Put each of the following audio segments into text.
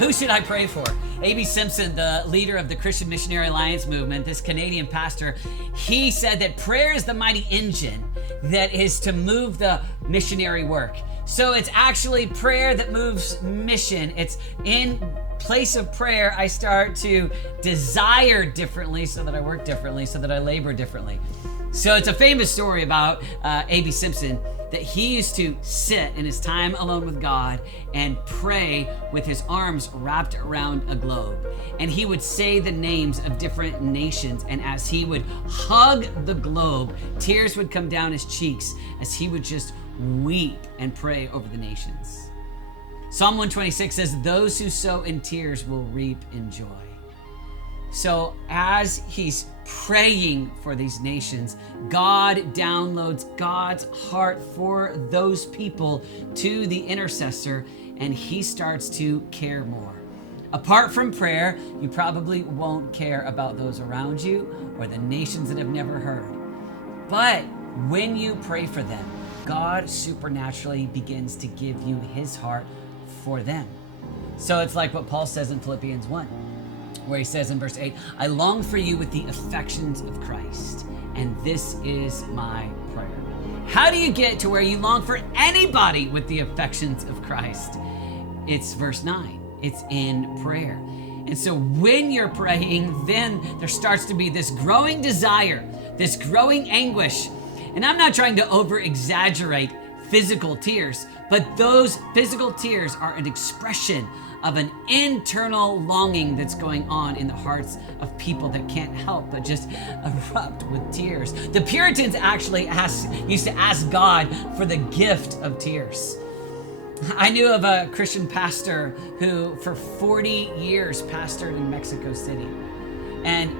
Who should I pray for? A.B. Simpson, the leader of the Christian Missionary Alliance movement, this Canadian pastor, he said that prayer is the mighty engine that is to move the missionary work. So it's actually prayer that moves mission. It's in place of prayer, I start to desire differently so that I work differently, so that I labor differently. So it's a famous story about A.B. Simpson that he used to sit in his time alone with God and pray with his arms wrapped around a globe. And he would say the names of different nations. And as he would hug the globe, tears would come down his cheeks as he would just weep and pray over the nations. Psalm 126 says, "Those who sow in tears will reap in joy." So as he's praying for these nations, God downloads God's heart for those people to the intercessor, and he starts to care more. Apart from prayer, you probably won't care about those around you or the nations that have never heard. But when you pray for them, God supernaturally begins to give you his heart for them. So it's like what Paul says in Philippians 1. Where he says in verse 8, "I long for you with the affections of Christ, and this is my prayer." How do you get to where you long for anybody with the affections of Christ? It's verse 9. It's in prayer. And so when you're praying, then there starts to be this growing desire, this growing anguish. And I'm not trying to over-exaggerate physical tears, but those physical tears are an expression of an internal longing that's going on in the hearts of people that can't help but just erupt with tears. The Puritans actually used to ask God for the gift of tears. I knew of a Christian pastor who for 40 years pastored in Mexico City. And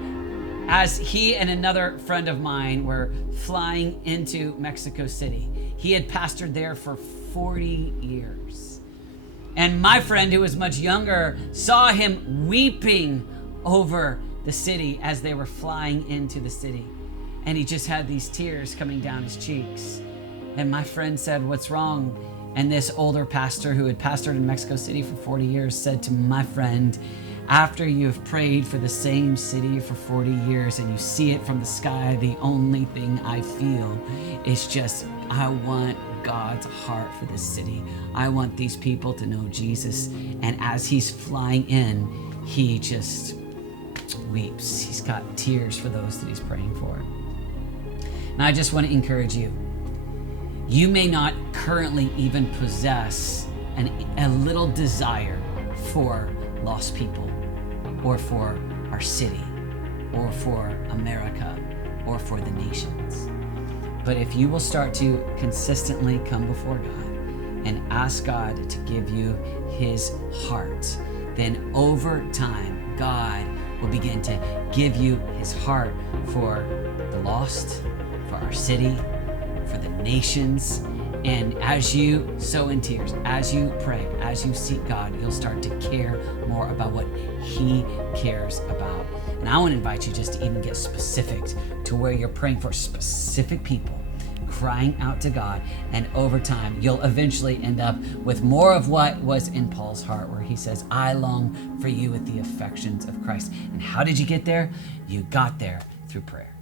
as he and another friend of mine were flying into Mexico City, he had pastored there for 40 years. And my friend, who was much younger, saw him weeping over the city as they were flying into the city. And he just had these tears coming down his cheeks. And my friend said, "What's wrong?" And this older pastor who had pastored in Mexico City for 40 years said to my friend, "After you've prayed for the same city for 40 years and you see it from the sky, the only thing I feel is just, I want God's heart for this city. I want these people to know Jesus." And as he's flying in, he just weeps. He's got tears for those that he's praying for. And I just want to encourage you. You may not currently even possess a little desire for lost people, or for our city, or for America, or for the nations. But if you will start to consistently come before God and ask God to give you his heart, then over time, God will begin to give you his heart for the lost, for our city, for the nations. And as you sow in tears, as you pray, as you seek God, you'll start to care more about what he cares about. And I want to invite you just to even get specific to where you're praying for specific people, crying out to God. And over time, you'll eventually end up with more of what was in Paul's heart, where he says, "I long for you with the affections of Christ." And how did you get there? You got there through prayer.